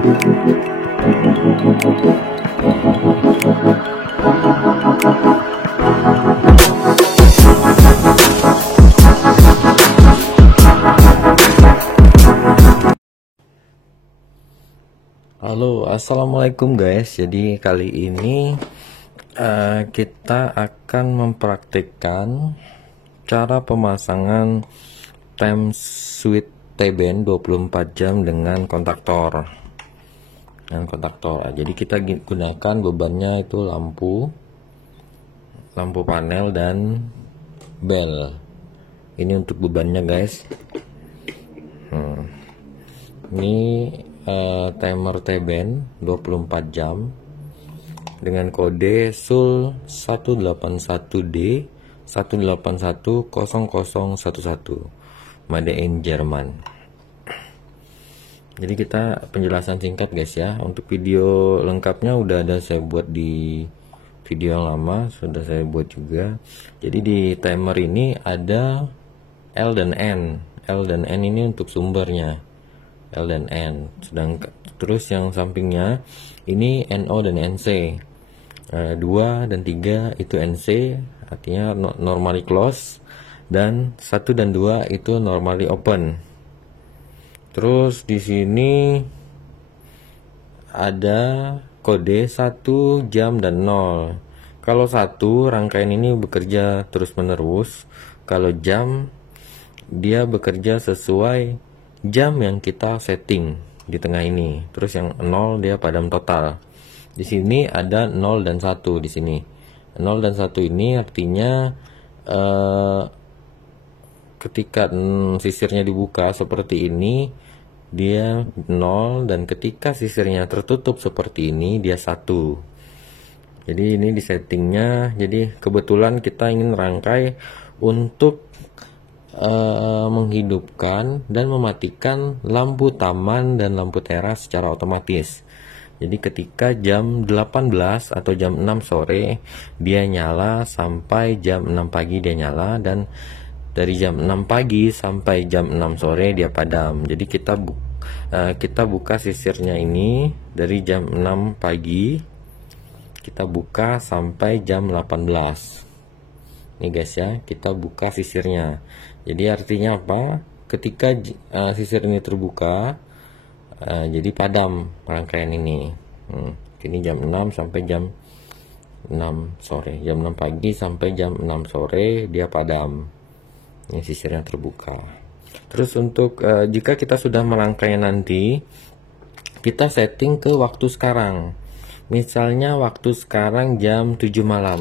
Halo, assalamualaikum guys. Jadi kali ini kita akan mempraktikkan cara pemasangan time switch T-band 24 jam dengan kontaktor. Jadi kita gunakan bebannya itu lampu panel dan bel. Ini untuk bebannya guys. Ini timer T-band 24 jam dengan kode SUL 181D 1810011 made in Jerman. Jadi kita penjelasan singkat guys ya. Untuk video lengkapnya udah ada saya buat di video yang lama, sudah saya buat juga. Jadi di timer ini ada L dan N. L dan N ini untuk sumbernya, L dan N. Sedangkan terus yang sampingnya ini NO dan NC. 2 dan 3 itu NC, artinya normally close, dan 1 dan 2 itu normally open. Terus di sini ada kode 1 jam dan 0. Kalau 1 rangkaian ini bekerja terus menerus. Kalau jam dia bekerja sesuai jam yang kita setting di tengah ini. Terus yang 0 dia padam total. Di sini ada 0 dan 1 di sini. 0 dan 1 ini artinya ketika sisirnya dibuka seperti ini dia 0, dan ketika sisirnya tertutup seperti ini dia 1. Jadi ini di settingnya. Jadi kebetulan kita ingin rangkai untuk menghidupkan dan mematikan lampu taman dan lampu teras secara otomatis. Jadi ketika jam 18 atau jam 6 sore dia nyala sampai jam 6 pagi dia nyala, dan dari jam 6 pagi sampai jam 6 sore dia padam. Jadi kita buka sisirnya ini dari jam 6 pagi kita buka sampai jam 18. Nih guys ya, kita buka sisirnya. Jadi artinya apa? Ketika sisir ini terbuka, jadi padam rangkaian ini. Ini jam 6 sampai jam 6 sore. Jam 6 pagi sampai jam 6 sore dia padam. Ini sisirnya terbuka. Terus untuk jika kita sudah merangkai nanti, kita setting ke waktu sekarang. Misalnya waktu sekarang jam 7 malam.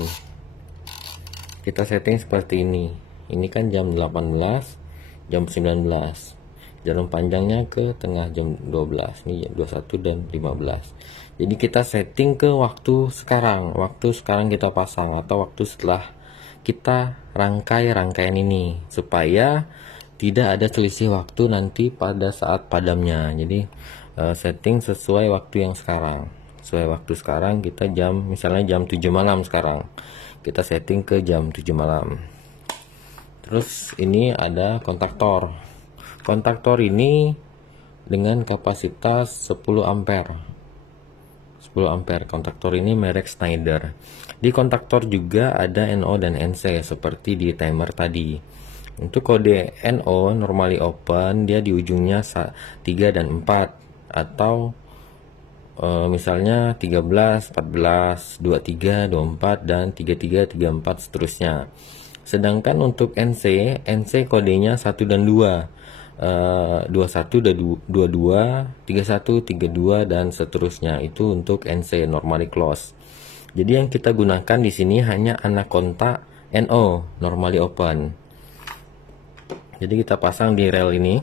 Kita setting seperti ini. Ini kan jam 18, jam 19. Jarum panjangnya ke tengah jam 12. Ini 21 dan 15. Jadi kita setting ke waktu sekarang. Waktu sekarang kita pasang atau waktu setelah kita rangkai rangkaian ini, supaya tidak ada selisih waktu nanti pada saat padamnya. Jadi setting sesuai waktu yang sekarang. Sesuai waktu sekarang kita misalnya jam 7 malam sekarang. Kita setting ke jam 7 malam. Terus ini ada kontaktor. Kontaktor ini dengan kapasitas 10 ampere. 10 ampere. Kontaktor ini merek Schneider. Di kontaktor juga ada NO dan NC seperti di timer tadi. Untuk kode NO normally open, dia di ujungnya 3 dan 4, atau misalnya 13, 14, 23, 24 dan 33, 34 seterusnya. Sedangkan untuk NC kodenya 1 dan 2, 21, 22, 31, 32 dan seterusnya. Itu untuk NC normally close. Jadi yang kita gunakan di sini hanya anak kontak NO normally open. Jadi kita pasang di rel ini.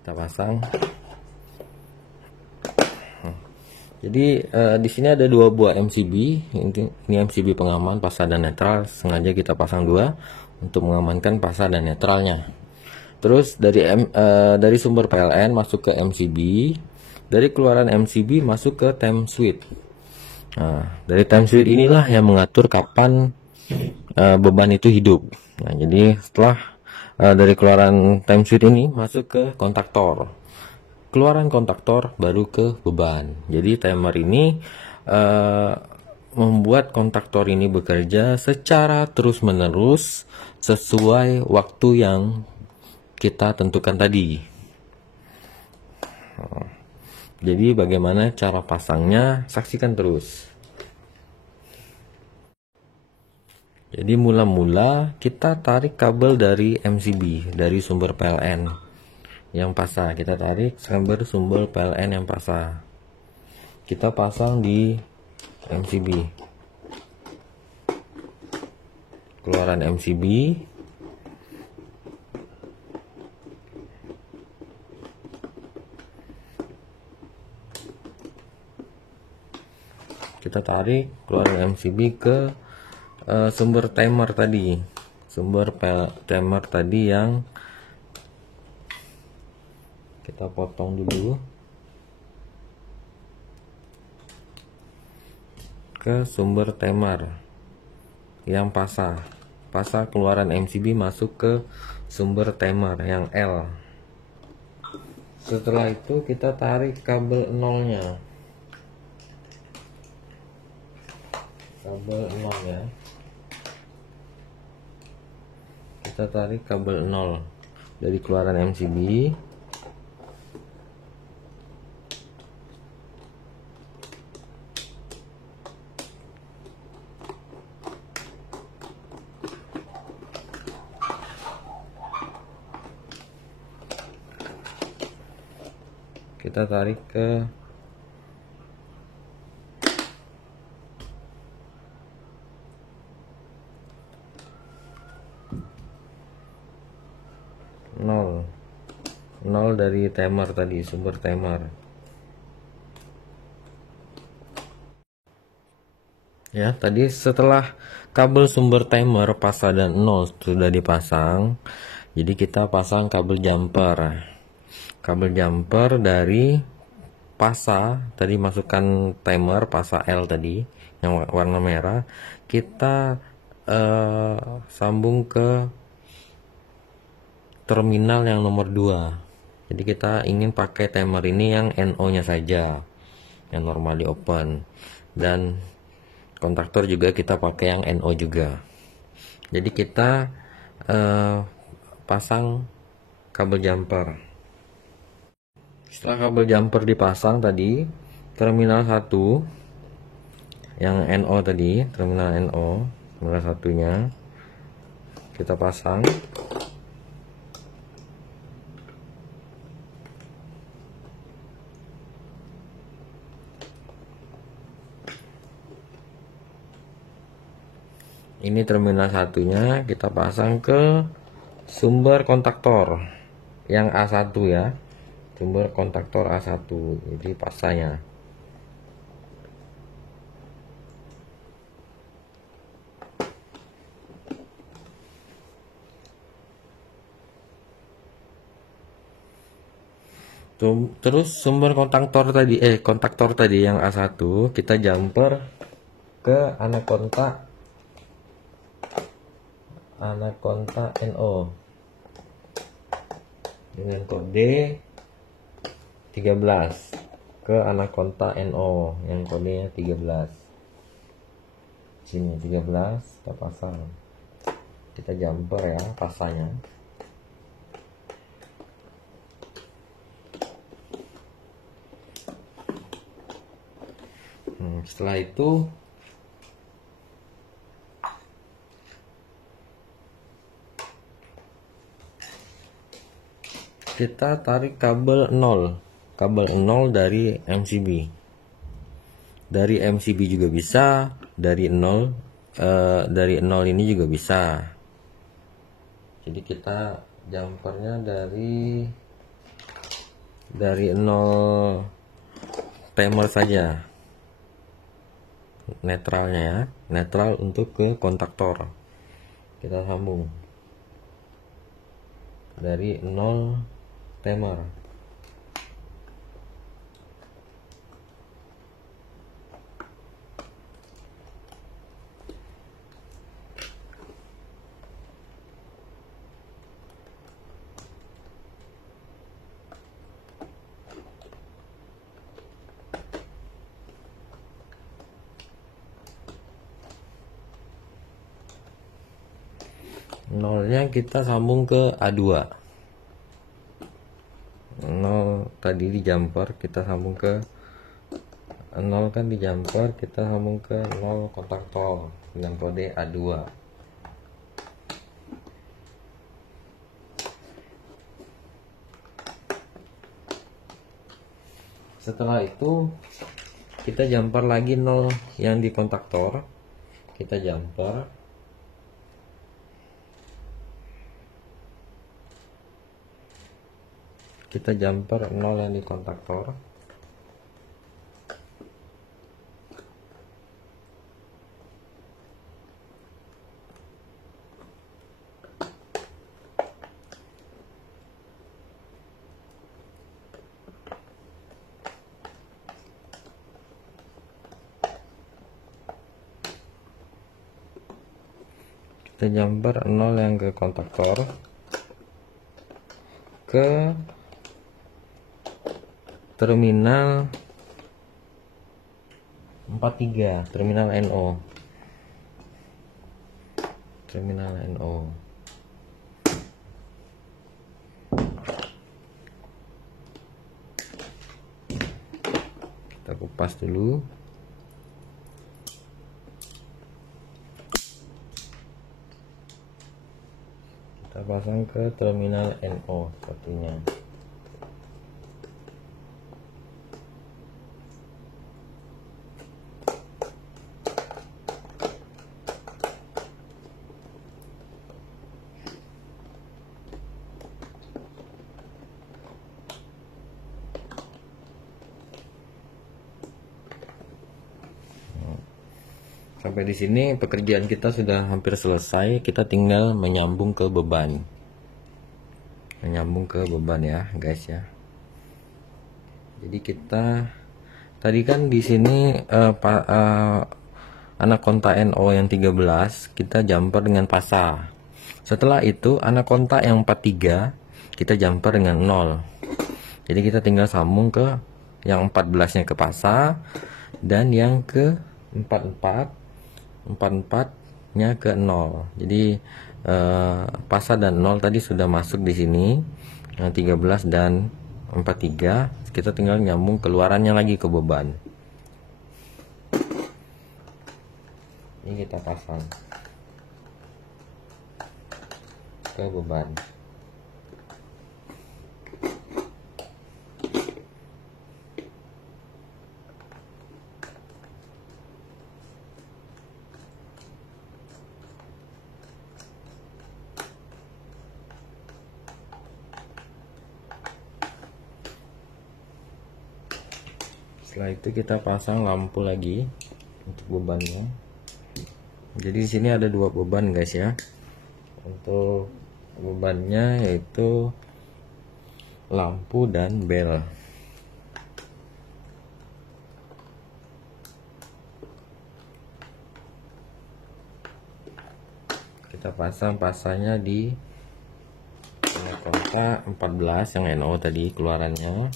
Kita pasang. Jadi di sini ada 2 buah MCB. Ini MCB pengaman pasar dan netral. Sengaja kita pasang 2 untuk mengamankan pasar dan netralnya. Terus dari sumber PLN masuk ke MCB. Dari keluaran MCB masuk ke time switch. Nah, dari time switch inilah yang mengatur kapan beban itu hidup. Nah, jadi setelah dari keluaran time switch ini masuk ke kontaktor. keluaran kontaktor baru ke beban. Jadi timer ini membuat kontaktor ini bekerja secara terus-menerus sesuai waktu yang kita tentukan tadi. Jadi bagaimana cara pasangnya? Saksikan terus. Jadi mula-mula kita tarik kabel dari MCB, dari sumber PLN yang pasang. Kita tarik sumber PLN yang pasang. Kita pasang di MCB. Keluaran MCB. Kita tarik keluaran MCB ke sumber timer tadi, timer tadi yang kita potong dulu ke sumber timer yang pasang keluaran MCB masuk ke sumber timer yang L. Setelah itu kita tarik kabel nolnya, kabel 0 ya. Kita tarik kabel 0 dari keluaran MCB. Kita tarik ke nol dari timer tadi, sumber timer ya. Tadi setelah kabel sumber timer pasang dan 0 sudah dipasang, jadi kita pasang kabel jumper dari pasa tadi, masukkan timer pasa L tadi yang warna merah, kita sambung ke terminal yang nomor 2. Jadi kita ingin pakai timer ini yang NO nya saja, yang normally open, dan kontaktor juga kita pakai yang NO juga. Jadi kita pasang kabel jumper. Setelah kabel jumper dipasang tadi, terminal 1 yang NO tadi, terminal satunya kita pasang. Ini terminal satunya kita pasang ke sumber kontaktor yang A1 ya, sumber kontaktor A1, jadi pasanya. Terus sumber kontaktor tadi yang A1 kita jumper ke anak kontak NO dengan kode 13 ke anak kontak NO yang kodenya 13. Sini 13 kita pasang. Kita jumper ya pasanya. Setelah itu kita tarik kabel 0 dari MCB. Dari MCB juga bisa, dari 0 ini juga bisa. Jadi kita jumpernya dari 0 timer saja. Netralnya ya, netral untuk ke kontaktor. Kita sambung dari 0 timer. nolnya kita sambung ke A2. 0 tadi di jumper, kita sambung ke 0 kan di jumper, kita sambung ke 0 kontak tol dengan kode A2. Setelah itu kita jumper lagi 0 yang di kontaktor, kita jumper. Kita jumper 0 yang di kontaktor. Kita jumper 0 yang ke kontaktor ke terminal 43, terminal NO. Terminal NO. Kita kupas dulu. Kita pasang ke terminal NO sepertinya. Sampai di sini pekerjaan kita sudah hampir selesai. Kita tinggal menyambung ke beban. Menyambung ke beban ya, guys ya. Jadi kita tadi kan di sini anak kontak NO yang 13 kita jumper dengan pasa. Setelah itu anak kontak yang 43 kita jumper dengan 0. Jadi kita tinggal sambung ke yang 14-nya ke pasa dan yang ke 44-nya ke 0. Jadi pasa dan 0 tadi sudah masuk di sini. Yang 13 dan 43 kita tinggal nyambung keluarannya lagi ke beban. Ini kita pasang ke beban. Setelah itu kita pasang lampu lagi untuk bebannya. Jadi di sini ada dua beban guys ya. Untuk bebannya yaitu lampu dan bel. Kita pasang pasanya di kontak 14 yang NO tadi keluarannya.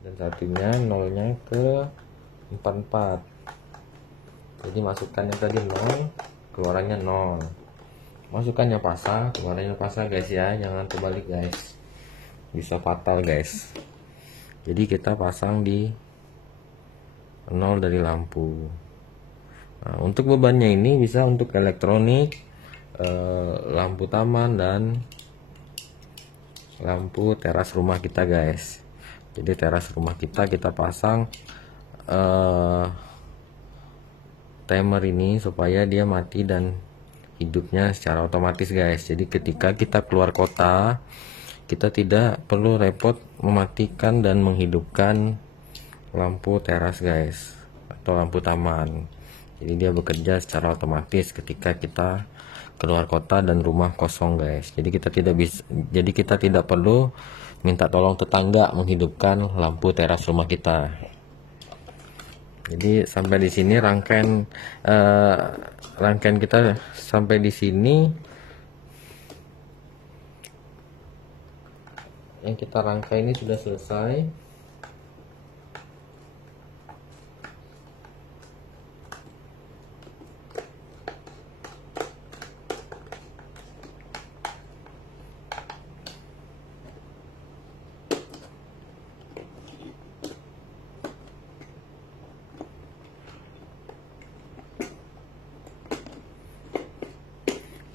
Dan satunya nolnya ke 44. Jadi masukkannya tadi 0, keluarannya 0. Masukkannya pasa, keluarannya pasa guys ya, jangan terbalik guys. Bisa fatal guys. Jadi kita pasang di 0 dari lampu. Nah, untuk bebannya ini bisa untuk elektronik, lampu taman dan lampu teras rumah kita guys. Jadi teras rumah kita pasang timer ini supaya dia mati dan hidupnya secara otomatis guys. Jadi ketika kita keluar kota kita tidak perlu repot mematikan dan menghidupkan lampu teras guys atau lampu taman. Jadi dia bekerja secara otomatis ketika kita keluar kota dan rumah kosong guys. Jadi kita tidak perlu minta tolong tetangga menghidupkan lampu teras rumah kita. Jadi sampai di sini rangkaian kita sampai di sini. Yang kita rangkai ini sudah selesai.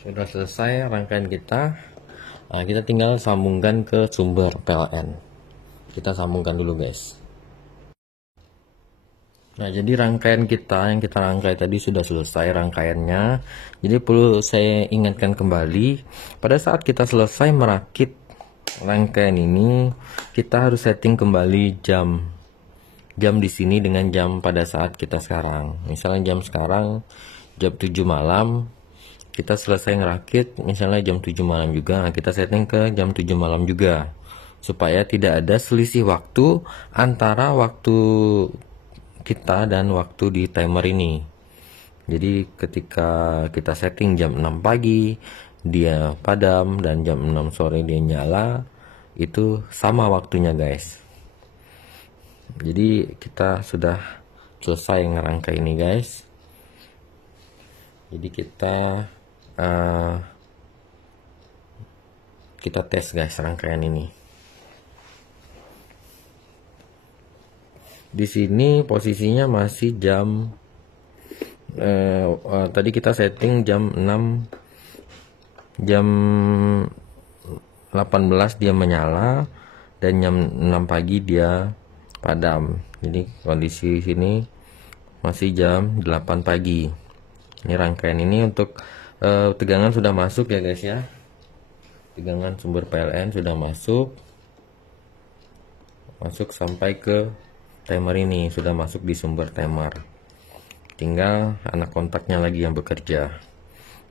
Sudah selesai rangkaian kita. Nah, kita tinggal sambungkan ke sumber PLN. Kita sambungkan dulu guys. Nah, jadi rangkaian kita yang kita rangkai tadi sudah selesai rangkaiannya. Jadi perlu saya ingatkan kembali, pada saat kita selesai merakit rangkaian ini, kita harus setting kembali jam di sini dengan jam pada saat kita sekarang. Misalnya jam sekarang jam 7 malam, kita selesai ngerakit misalnya jam 7 malam juga. Nah, kita setting ke jam 7 malam juga, supaya tidak ada selisih waktu antara waktu kita dan waktu di timer ini. Jadi ketika kita setting jam 6 pagi dia padam dan jam 6 sore dia nyala, itu sama waktunya guys. Jadi kita sudah selesai ngerangkai ini guys. Jadi kita tes guys rangkaian ini. Di sini posisinya masih jam tadi kita setting jam 18 dia menyala dan jam 6 pagi dia padam. Jadi kondisi sini masih jam 8 pagi. Ini rangkaian ini untuk tegangan sudah masuk ya guys ya. Tegangan sumber PLN sudah masuk sampai ke timer ini, sudah masuk di sumber timer. Tinggal anak kontaknya lagi yang bekerja.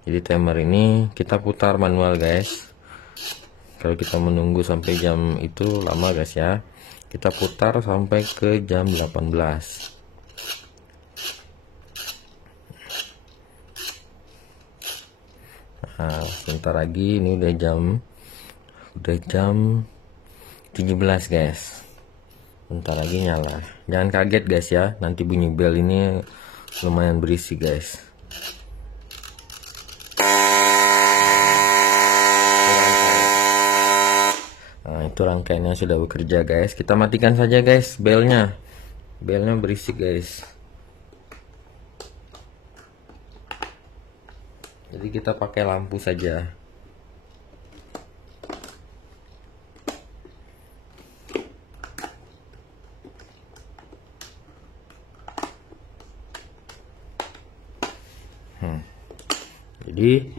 Jadi timer ini kita putar manual guys. Kalau kita menunggu sampai jam itu lama guys ya. Kita putar sampai ke jam 18. Nah, sebentar lagi ini udah jam 17 guys. Bentar lagi nyala. Jangan kaget guys ya, nanti bunyi bel ini lumayan berisik guys. Nah, itu rangkaiannya sudah bekerja guys. Kita matikan saja guys belnya. Belnya berisik guys. Jadi kita pakai lampu saja. Jadi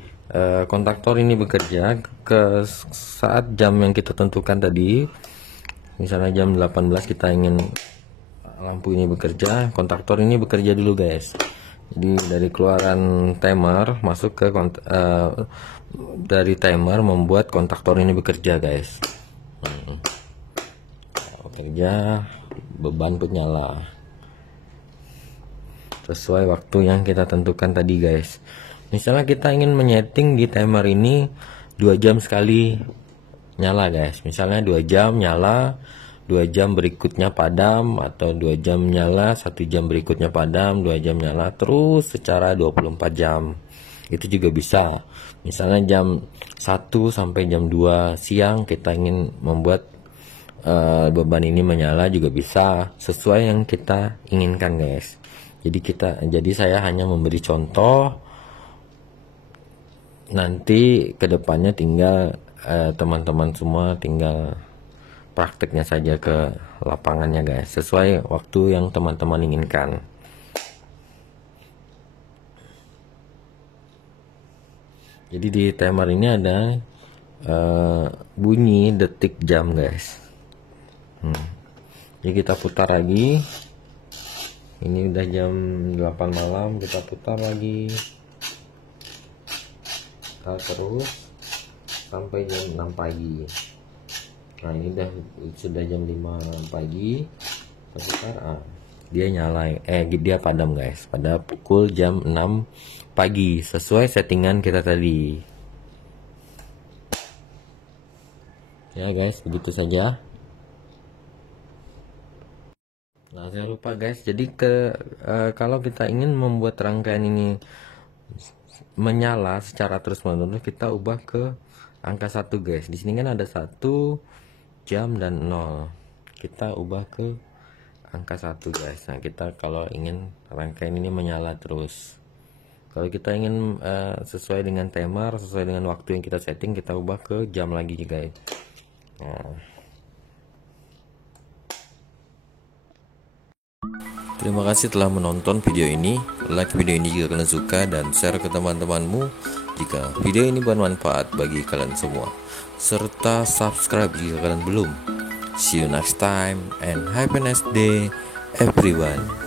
kontaktor ini bekerja ke saat jam yang kita tentukan tadi. Misalnya jam 18 kita ingin lampu ini bekerja, kontaktor ini bekerja dulu guys. Jadi dari keluaran timer masuk ke dari timer membuat kontaktor ini bekerja guys. Bekerja, beban pun nyala sesuai waktu yang kita tentukan tadi guys. Misalnya kita ingin menyeting di timer ini 2 jam sekali nyala guys. Misalnya 2 jam nyala, 2 jam berikutnya padam, atau 2 jam nyala, 1 jam berikutnya padam, 2 jam nyala, terus secara 24 jam. Itu juga bisa. Misalnya jam 1 sampai jam 2 siang kita ingin membuat beban ini menyala juga bisa, sesuai yang kita inginkan guys. Jadi saya hanya memberi contoh. Nanti kedepannya tinggal teman-teman semua tinggal prakteknya saja ke lapangannya guys, sesuai waktu yang teman-teman inginkan. Jadi di timer ini ada bunyi detik jam guys. Jadi kita putar lagi. Ini udah jam 8 malam, kita putar lagi. Terus sampai jam 6 pagi. Nah, ini sudah jam 5 pagi. Putar, dia nyala, dia padam guys pada pukul jam 6 pagi sesuai settingan kita tadi. Ya guys, begitu saja. Nah, jangan lupa guys, jadi kalau kita ingin membuat rangkaian ini menyala secara terus menerus, kita ubah ke angka 1 guys. Di sini kan ada 1 jam dan 0. Kita ubah ke angka 1 guys. Nah, kita kalau ingin rangkaian ini menyala terus. Kalau kita ingin sesuai dengan timer, sesuai dengan waktu yang kita setting, kita ubah ke jam lagi guys. Nah. Terima kasih telah menonton video ini. Like video ini jika kalian suka dan share ke teman-temanmu jika video ini bermanfaat bagi kalian semua, serta subscribe jika kalian belum. See you next time and have a nice day everyone.